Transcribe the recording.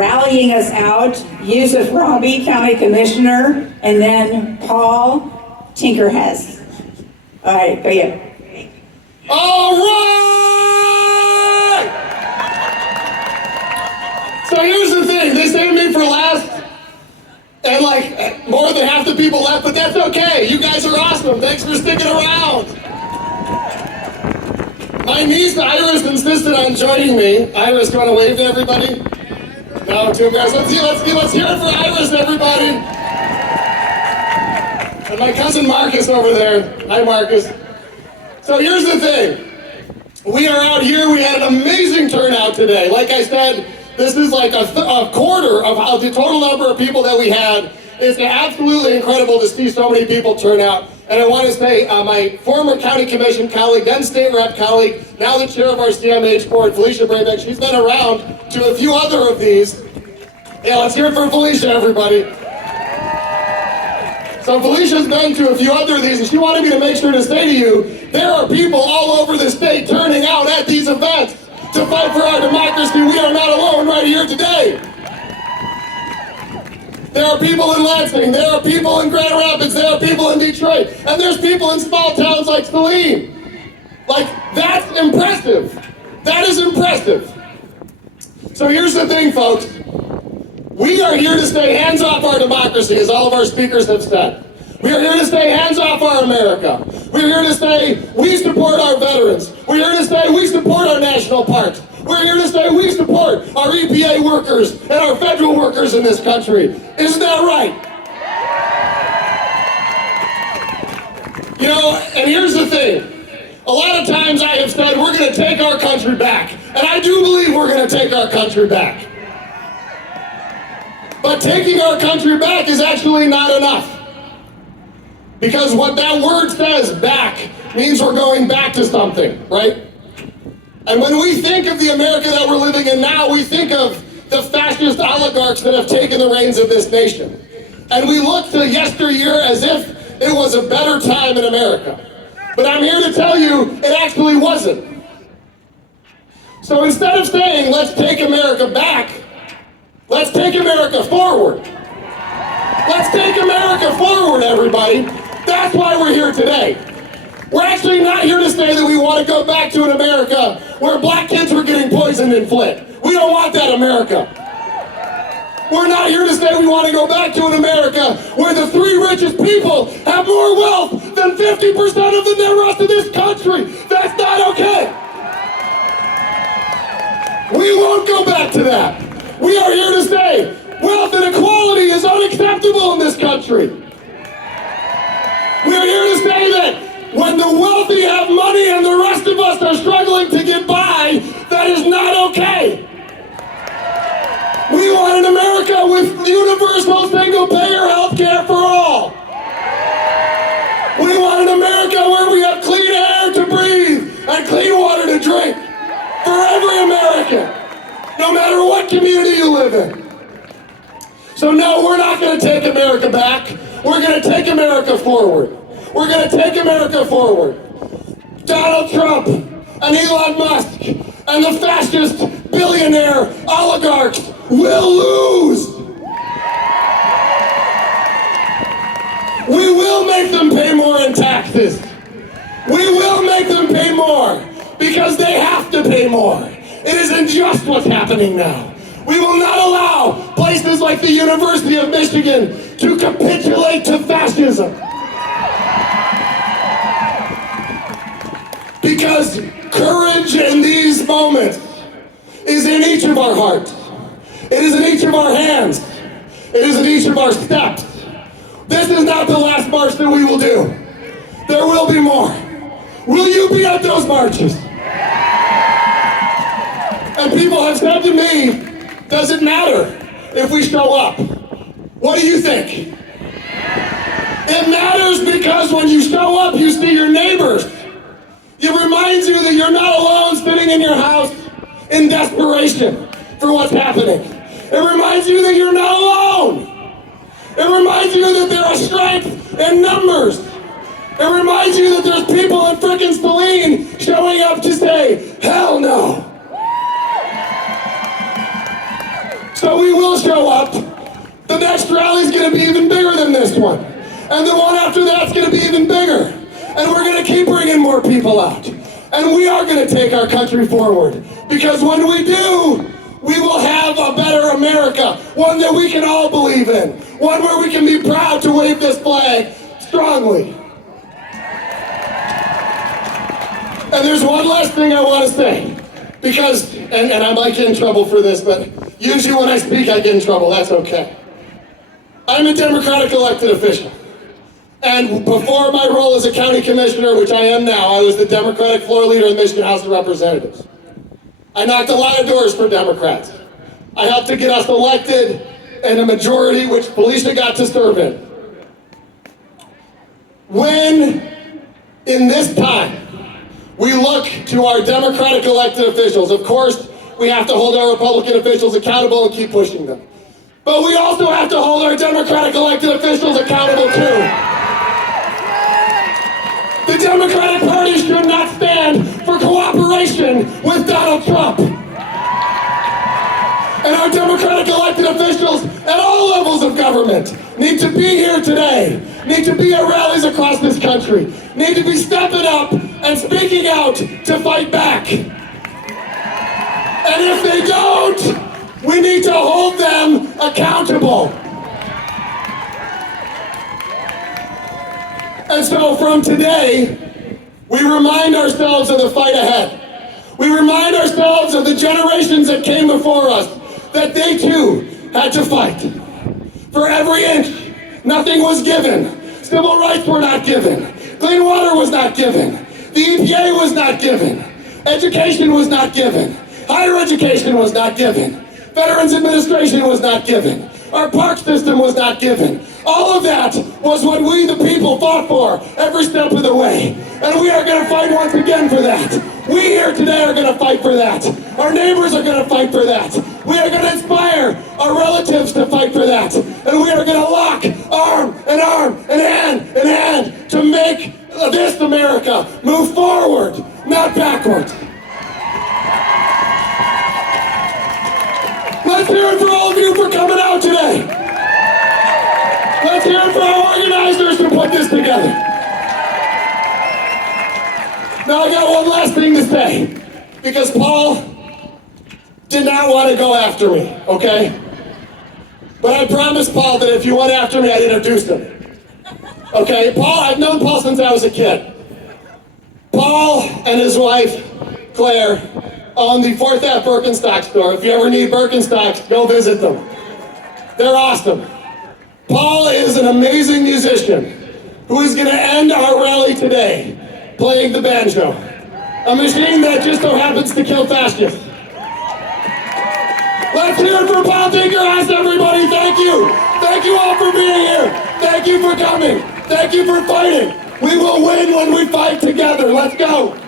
rallying us out, Yusuf Rabi, County Commissioner, and then Paul Tinkerhess. All right, go ahead. All right! So here's the thing, they saved me for last, and like more than half the people left, but that's okay. You guys are awesome. Thanks for sticking around. My niece Iris insisted on joining me. Iris, you want to wave to everybody? No, too embarrassed. Let's hear it for Iris, everybody. And my cousin Marcus over there. Hi, Marcus. So here's the thing. We are out here. We had an amazing turnout today. Like I said, this is like a quarter of the total number of people that we had. It's absolutely incredible to see so many people turn out. And I want to say my former county commission colleague, then state rep colleague, now the chair of our CMH board, Felicia Braybeck, she's been around to a few other of these. Yeah, let's hear it for Felicia, everybody. So Felicia's been to a few other of these, and she wanted me to make sure to say to you, there are people all over the state turning out at these events to fight for our democracy. We are not alone right here today. There are people in Lansing, there are people in Grand Rapids, there are people in Detroit, and there's people in small towns like Saline. Like, that's impressive. That is impressive. So here's the thing, folks. We are here to stay hands off our democracy, as all of our speakers have said. We are here to stay hands off our America. We're here to say we support our veterans. We're here to say we support our national parks. We're here to say we support our EPA workers and our federal workers in this country. Isn't that right? You know, and here's the thing. A lot of times I have said we're going to take our country back. And I do believe we're going to take our country back. But taking our country back is actually not enough. Because what that word says, back, means we're going back to something, right? And when we think of the America that we're living in now, we think of the fascist oligarchs that have taken the reins of this nation. And we look to yesteryear as if it was a better time in America. But I'm here to tell you, it actually wasn't. So instead of saying, let's take America back, let's take America forward. Let's take America forward, everybody. That's why we're here today. We're actually not here to say that we want to go back to an America where black kids were getting poisoned in Flint. We don't want that America. We're not here to say we want to go back to an America where the three richest people have more wealth than 50% of the rest of this country. That's not okay. We won't go back to that. We are here to say wealth inequality is unacceptable in this country. We are here to say that when the wealthy have money and the rest of us are struggling to get by, that is not okay. We want an America with universal single-payer health care for all. We want an America where we have clean air to breathe and clean water to drink for every American, no matter what community you live in. So no, we're not going to take America back. We're going to take America forward. We're going to take America forward. Donald Trump and Elon Musk and the fascist billionaire oligarchs will lose. We will make them pay more in taxes. We will make them pay more because they have to pay more. It is unjust what's happening now. We will not allow places like the University of Michigan to capitulate to fascism. Because courage in these moments is in each of our hearts. It is in each of our hands. It is in each of our steps. This is not the last march that we will do. There will be more. Will you be at those marches? And people have said to me, does it matter if we show up? What do you think? It matters because when you show up, you see your neighbors. It reminds you that you're not alone sitting in your house in desperation for what's happening. It reminds you that you're not alone. It reminds you that there are strength in numbers. It reminds you that there's people in frickin' Saline showing up to say, hell no. So we next rally is going to be even bigger than this one. And the one after that's going to be even bigger. And we're going to keep bringing more people out. And we are going to take our country forward. Because when we do, we will have a better America. One that we can all believe in. One where we can be proud to wave this flag strongly. And there's one last thing I want to say. Because, and I might get in trouble for this, but usually when I speak I get in trouble. That's okay. I'm a Democratic elected official. And before my role as a county commissioner, which I am now, I was the Democratic floor leader in the Michigan House of Representatives. I knocked a lot of doors for Democrats. I helped to get us elected in a majority which Felicia got to serve in. When, in this time, we look to our Democratic elected officials, of course, we have to hold our Republican officials accountable and keep pushing them. But we also have to hold our Democratic elected officials accountable too. The Democratic Party should not stand for cooperation with Donald Trump. And our Democratic elected officials at all levels of government need to be here today, need to be at rallies across this country, need to be stepping up and speaking out to fight back. And if they don't, we need to hold them accountable. And so from today, we remind ourselves of the fight ahead. We remind ourselves of the generations that came before us, that they too had to fight. For every inch, nothing was given. Civil rights were not given. Clean water was not given. The EPA was not given. Education was not given. Higher education was not given. Veterans Administration was not given. Our park system was not given. All of that was what we, the people, fought for every step of the way. And we are going to fight once again for that. We here today are going to fight for that. Our neighbors are going to fight for that. We are going to inspire our relatives to fight for that. And we are going to lock arm and hand to make this America move forward, not backwards. Let's hear it for all of you for coming out today. Let's hear it for our organizers who put this together. Now I got one last thing to say, because Paul did not want to go after me, okay? But I promised Paul that if you went after me, I'd introduce him. Okay, Paul, I've known Paul since I was a kid. Paul and his wife, Claire, own the 4th Ave Birkenstock store. If you ever need Birkenstocks, go visit them. They're awesome. Paul is an amazing musician who is going to end our rally today playing the banjo, a machine that just so happens to kill fascists. Let's hear it for Paul Tinkerhouse, everybody. Thank you. Thank you all for being here. Thank you for coming. Thank you for fighting. We will win when we fight together. Let's go.